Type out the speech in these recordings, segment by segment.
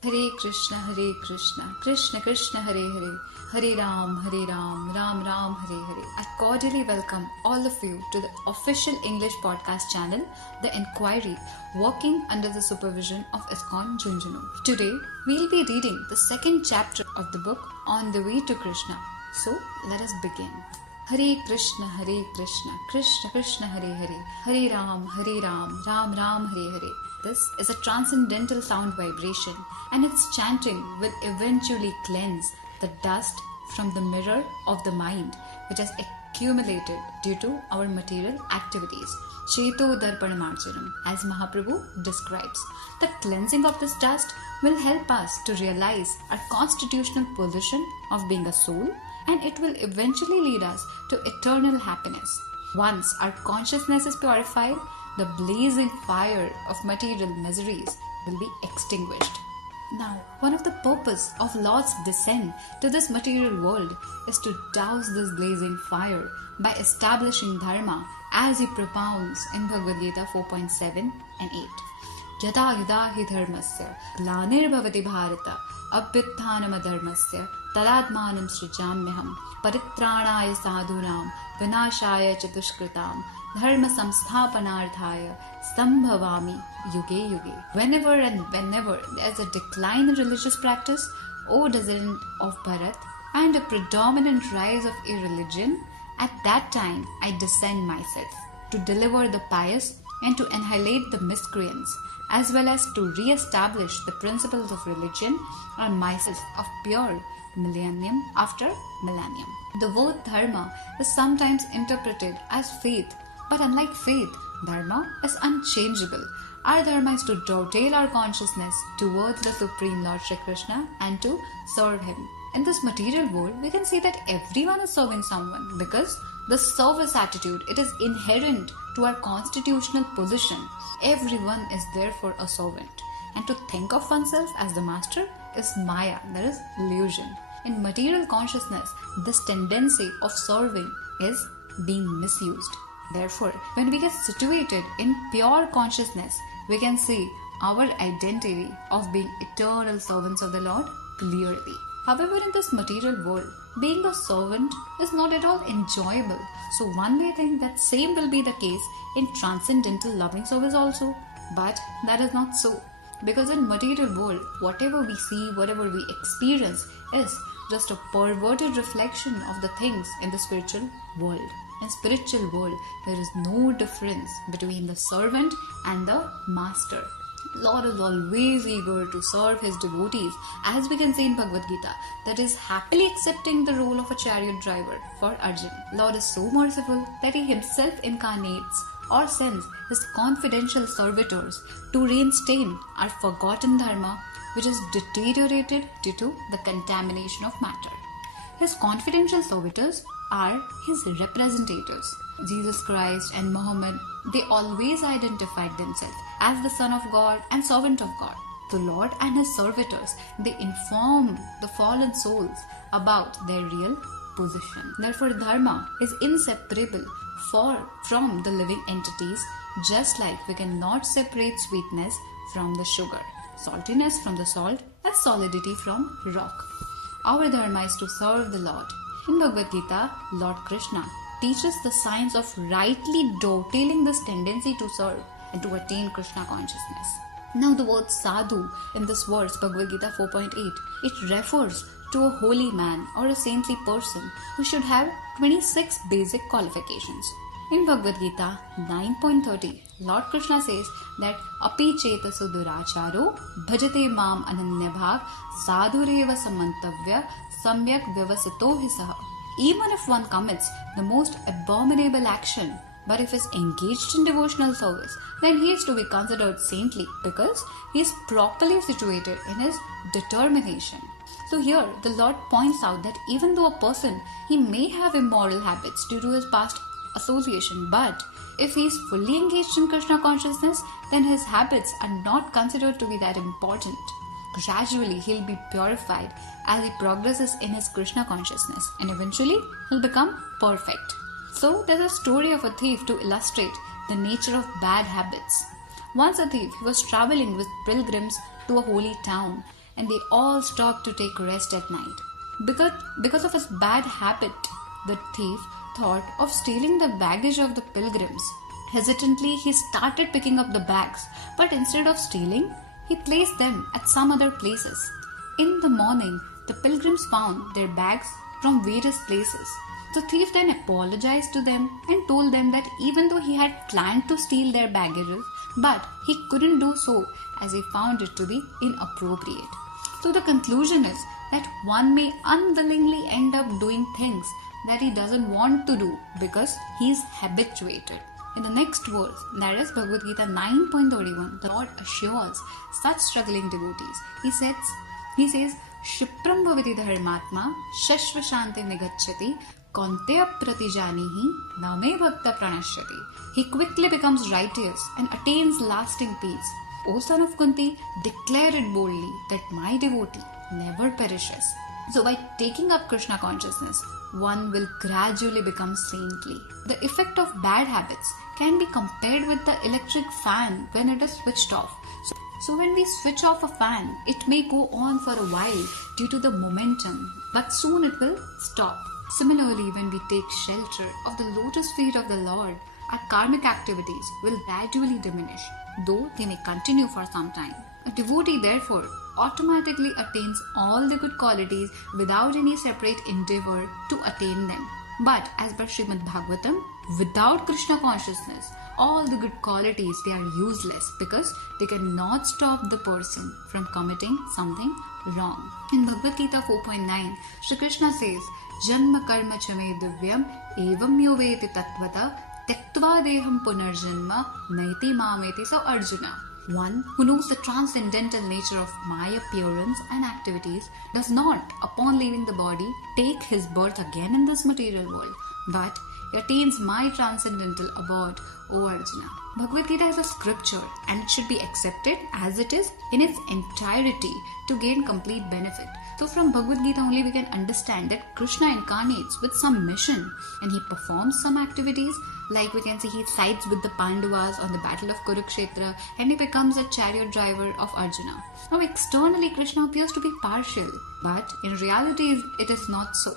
Hare Krishna, Krishna Krishna Hare Hare, Hare Ram, Ram Ram Hare Hare. I cordially welcome all of you to the official English podcast channel, The Enquiry, working under the supervision of ISKCON Junjunu. Today, we'll be reading the second chapter of the book On the Way to Krishna. So, let us begin. Hare Krishna, Krishna Krishna Hare Hare, Hare Ram, Ram Ram Hare Hare. This is a transcendental sound vibration, and its chanting will eventually cleanse the dust from the mirror of the mind which has accumulated due to our material activities. Cheto Darpanamarjanam, as Mahaprabhu describes. The cleansing of this dust will help us to realize our constitutional position of being a soul, and it will eventually lead us to eternal happiness. Once our consciousness is purified, the blazing fire of material miseries will be extinguished. Now, one of the purpose of Lord's descent to this material world is to douse this blazing fire by establishing dharma, as he propounds in Bhagavad Gita 4.7 and 8. Yada yada hi dharmasya glanir bharata abhyuthanam dharmasya tadadmanam srijamyaham paritranaya sadhunam vinashaya chadushkritam dharma samsthapanarthaya sambhavami yuge yuge. Whenever there is a decline in religious practice, O descendant of Bharat, and a predominant rise of irreligion, at that time I descend myself to deliver the pious and to annihilate the miscreants, as well as to re-establish the principles of religion and myself of pure millennium after millennium. The word dharma is sometimes interpreted as faith, but unlike faith, dharma is unchangeable. Our dharma is to dovetail our consciousness towards the Supreme Lord Shri Krishna and to serve Him. In this material world, we can see that everyone is serving someone because the service attitude, it is inherent to our constitutional position. Everyone is therefore a servant. And to think of oneself as the master is maya, that is illusion. In material consciousness, this tendency of serving is being misused. Therefore, when we get situated in pure consciousness, we can see our identity of being eternal servants of the Lord clearly. However, in this material world, being a servant is not at all enjoyable. So one may think that same will be the case in transcendental loving service also. But that is not so. Because in material world, whatever we see, whatever we experience is just a perverted reflection of the things in the spiritual world. In spiritual world, there is no difference between the servant and the master. Lord is always eager to serve His devotees, as we can see in Bhagavad Gita, that is happily accepting the role of a chariot driver for Arjuna. Lord is so merciful that He Himself incarnates or sends His confidential servitors to reinstate our forgotten dharma, which is deteriorated due to the contamination of matter. His confidential servitors are His representatives. Jesus Christ and Muhammad, they always identified themselves as the Son of God and Servant of God. The Lord and His servitors, they inform the fallen souls about their real position. Therefore, dharma is inseparable from the living entities, just like we cannot separate sweetness from the sugar, saltiness from the salt, and solidity from rock. Our dharma is to serve the Lord. In Bhagavad Gita, Lord Krishna teaches the science of rightly dovetailing this tendency to serve and to attain Krishna consciousness. Now the word sadhu in this verse, Bhagavad Gita 4.8, it refers to a holy man or a saintly person who should have 26 basic qualifications. In Bhagavad Gita 9.30, Lord Krishna says that api chetasu duracharo bhajate mam ananyabhag sadhureva samantavya samyak vyavasito hisaha. Even if one commits the most abominable action, but if he is engaged in devotional service, then he is to be considered saintly because he is properly situated in his determination. So here the Lord points out that even though a person, he may have immoral habits due to his past association, but if he is fully engaged in Krishna consciousness, then his habits are not considered to be that important. Gradually he'll be purified as he progresses in his Krishna consciousness, and eventually he'll become perfect. So there's a story of a thief to illustrate the nature of bad habits. Once a thief, he was traveling with pilgrims to a holy town, and they all stopped to take rest at night. Because of his bad habit, the thief thought of stealing the baggage of the pilgrims. Hesitantly, he started picking up the bags, but instead of stealing, he placed them at some other places. In the morning, the pilgrims found their bags from various places. The thief then apologized to them and told them that even though he had planned to steal their baggages, but he couldn't do so as he found it to be inappropriate. So the conclusion is that one may unwillingly end up doing things that he doesn't want to do because he is habituated. In the next verse, that is Bhagavad Gita 9.31, the Lord assures such struggling devotees. He says, Shipram bhavati dharmatma shashva shanti nigacchati Konteya pratijanihi name bhakta pranashyati. He quickly becomes righteous and attains lasting peace. O son of Kunti, declare it boldly that my devotee never perishes. So by taking up Krishna consciousness, one will gradually become saintly. The effect of bad habits can be compared with the electric fan when it is switched off. So when we switch off a fan, it may go on for a while due to the momentum, but soon it will stop. Similarly, when we take shelter of the lotus feet of the Lord, our karmic activities will gradually diminish, though they may continue for some time. A devotee, therefore, automatically attains all the good qualities without any separate endeavor to attain them. But as per Srimad Bhagavatam, without Krishna consciousness, all the good qualities, they are useless because they cannot stop the person from committing something wrong. In Bhagavad Gita 4.9, Shri Krishna says, Janma karma chame divyam evam yoveti tattvata tektva deham punarjanma naiti mameti. So Arjuna, one who knows the transcendental nature of my appearance and activities, does not, upon leaving the body, take his birth again in this material world, but attains my transcendental abode, O Arjuna. Bhagavad Gita is a scripture and it should be accepted as it is in its entirety to gain complete benefit. So from Bhagavad Gita only we can understand that Krishna incarnates with some mission and he performs some activities, like we can see he sides with the Pandavas on the battle of Kurukshetra and he becomes a chariot driver of Arjuna. Now externally Krishna appears to be partial, but in reality it is not so.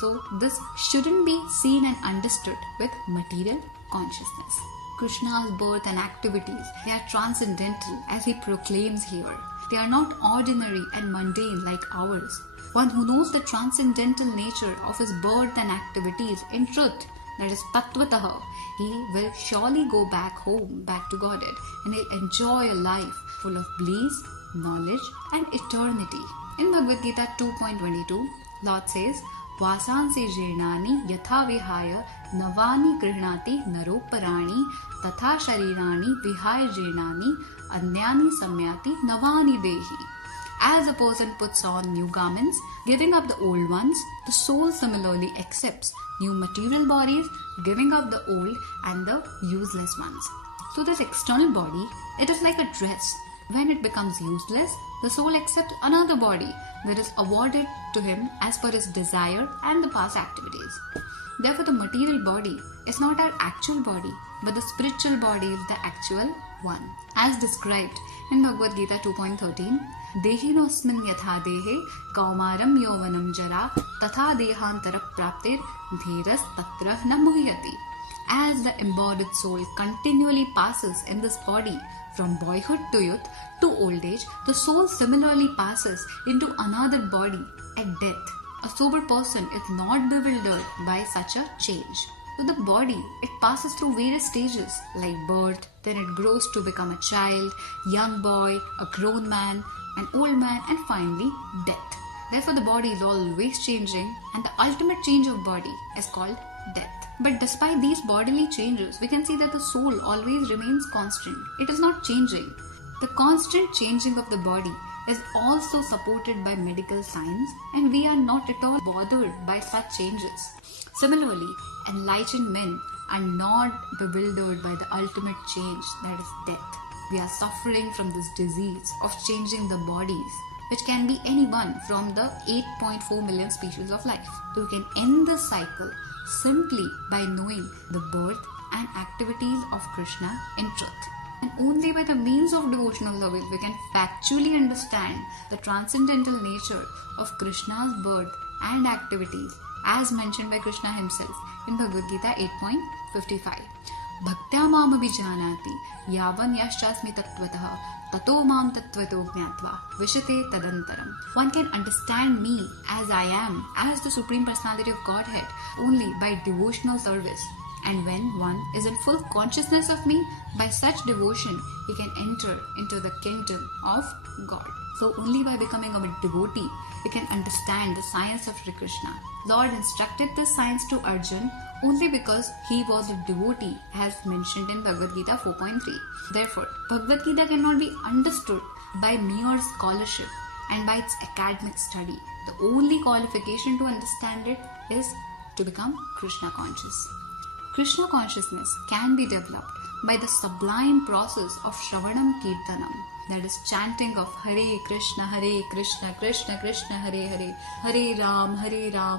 So this shouldn't be seen and understood with material consciousness. Krishna's birth and activities, they are transcendental as he proclaims here. They are not ordinary and mundane like ours. One who knows the transcendental nature of his birth and activities in truth, that is tattvataha, he will surely go back home, back to Godhead, and he'll enjoy a life full of bliss, knowledge and eternity. In Bhagavad Gita 2.22, Lord says, Vasansi jirnani yatha vihaya navani grihnati naroparani tatha sharirani vihaya jirnani anyani samyati navani dehi. As a person puts on new garments, giving up the old ones, the soul similarly accepts new material bodies, giving up the old and the useless ones. So this external body, it is like a dress. When it becomes useless, the soul accepts another body that is awarded to him as per his desire and the past activities. Therefore, the material body is not our actual body, but the spiritual body is the actual one. As described in Bhagavad Gita 2.13, Dehinosmin yatha dehe kaumaram yovanam jara tatha dehantara praptir dhiras tatra na muhyati. As the embodied soul continually passes in this body from boyhood to youth to old age, the soul similarly passes into another body at death. A sober person is not bewildered by such a change. So the body, it passes through various stages like birth, then it grows to become a child, young boy, a grown man, an old man, and finally death. Therefore the body is always changing and the ultimate change of body is called death. But despite these bodily changes, we can see that the soul always remains constant. It is not changing. The constant changing of the body is also supported by medical science and we are not at all bothered by such changes. Similarly, enlightened men are not bewildered by the ultimate change, that is death. We are suffering from this disease of changing the bodies, which can be any one from the 8.4 million species of life. So we can end this cycle simply by knowing the birth and activities of Krishna in truth. And only by the means of devotional service we can factually understand the transcendental nature of Krishna's birth and activities as mentioned by Krishna himself in Bhagavad Gita 8.55. Bhaktya mam abhijanati yavan yaschasmi tattvataha tato mam tattvato jnatva vishate tadantaram. One can understand me as I am, as the Supreme Personality of Godhead, only by devotional service. And when one is in full consciousness of me, by such devotion, he can enter into the kingdom of God. So only by becoming a devotee, we can understand the science of Sri Krishna. Lord instructed this science to Arjun only because he was a devotee, as mentioned in Bhagavad Gita 4.3. Therefore, Bhagavad Gita cannot be understood by mere scholarship and by its academic study. The only qualification to understand it is to become Krishna conscious. Krishna consciousness can be developed by the sublime process of Shravanam Kirtanam, that is chanting of Hare Krishna, Krishna Krishna, Hare Hare, Hare Ram,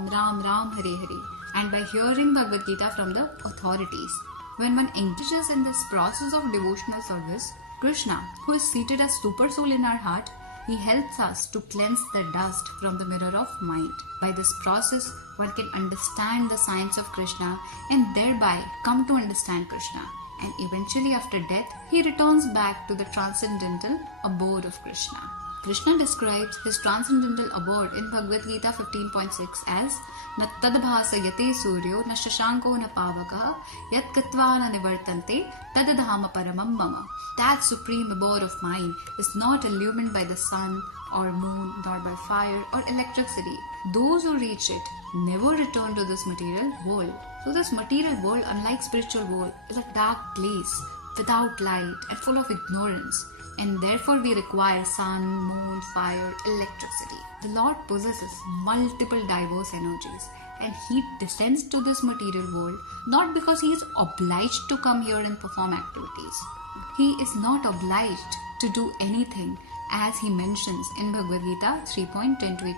Ram Ram, Hare Hare, and by hearing Bhagavad Gita from the authorities. When one engages in this process of devotional service, Krishna, who is seated as Super Soul in our heart, he helps us to cleanse the dust from the mirror of mind. By this process, one can understand the science of Krishna and thereby come to understand Krishna. And eventually after death, he returns back to the transcendental abode of Krishna. Krishna describes his transcendental abode in Bhagavad Gita 15.6 as Na tadbhasa yate suryo na shashanko na pavaka yat katva na nivartante tadadhama paramam mama. That supreme abode of mine is not illumined by the sun or moon, nor by fire or electricity. Those who reach it never return to this material world. So this material world, unlike spiritual world, is a dark place without light and full of ignorance. And therefore we require sun, moon, fire, electricity. The Lord possesses multiple diverse energies, and he descends to this material world not because he is obliged to come here and perform activities. He is not obliged to do anything, as he mentions in Bhagavad Gita 3.10-22.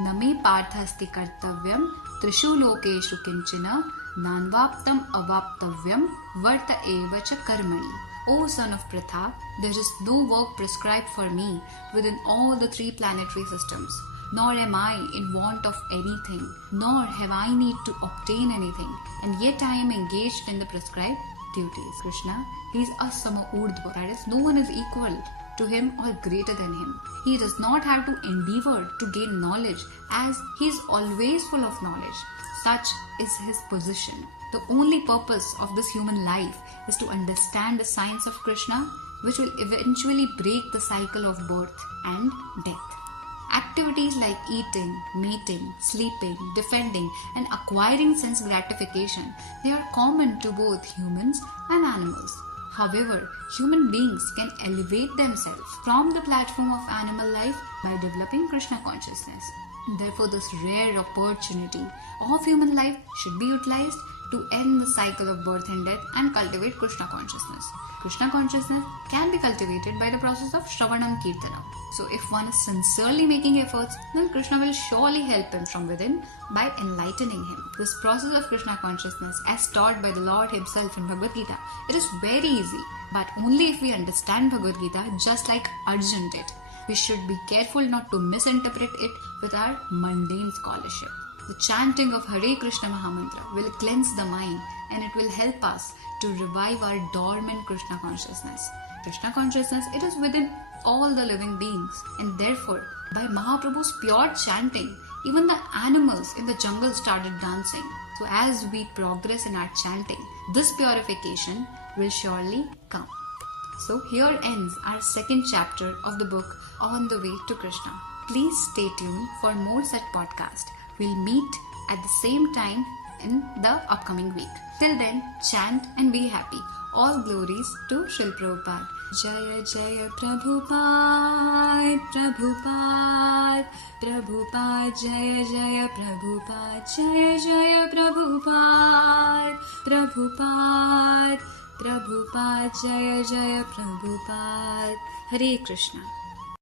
Name parthasti kartavyam trishu lokeshu kinchina nanvaptam avaptavyam varta eva cha karmani. O son of Pratha, there is no work prescribed for me within all the three planetary systems, nor am I in want of anything, nor have I need to obtain anything, and yet I am engaged in the prescribed duties. Krishna, he is asama urdhva, that is, no one is equal to him or greater than him. He does not have to endeavor to gain knowledge, as he is always full of knowledge. Such is his position. The only purpose of this human life is to understand the science of Krishna, which will eventually break the cycle of birth and death. Activities like eating, mating, sleeping, defending, and acquiring sense gratification, they are common to both humans and animals. However, human beings can elevate themselves from the platform of animal life by developing Krishna consciousness. Therefore, this rare opportunity of human life should be utilized to end the cycle of birth and death and cultivate Krishna consciousness. Krishna consciousness can be cultivated by the process of Shravanam Kirtanam. So if one is sincerely making efforts, then Krishna will surely help him from within by enlightening him. This process of Krishna consciousness, as taught by the Lord himself in Bhagavad Gita, it is very easy, but only if we understand Bhagavad Gita just like Arjun did. We should be careful not to misinterpret it with our mundane scholarship. The chanting of Hare Krishna Mahamantra will cleanse the mind, and it will help us to revive our dormant Krishna consciousness. Krishna consciousness, it is within all the living beings, and therefore, by Mahaprabhu's pure chanting, even the animals in the jungle started dancing. So as we progress in our chanting, this purification will surely come. So here ends our second chapter of the book On the Way to Krishna. Please stay tuned for more such podcasts. We'll meet at the same time in the upcoming week. Till then, chant and be happy. All glories to Srila Prabhupada. Jaya Jaya Prabhupada, Prabhupada, Prabhupada, Jaya Jaya Prabhupada, Jaya Jaya Prabhupada, Prabhupada, Prabhupada, Jaya Jaya Prabhupada. Hare Krishna.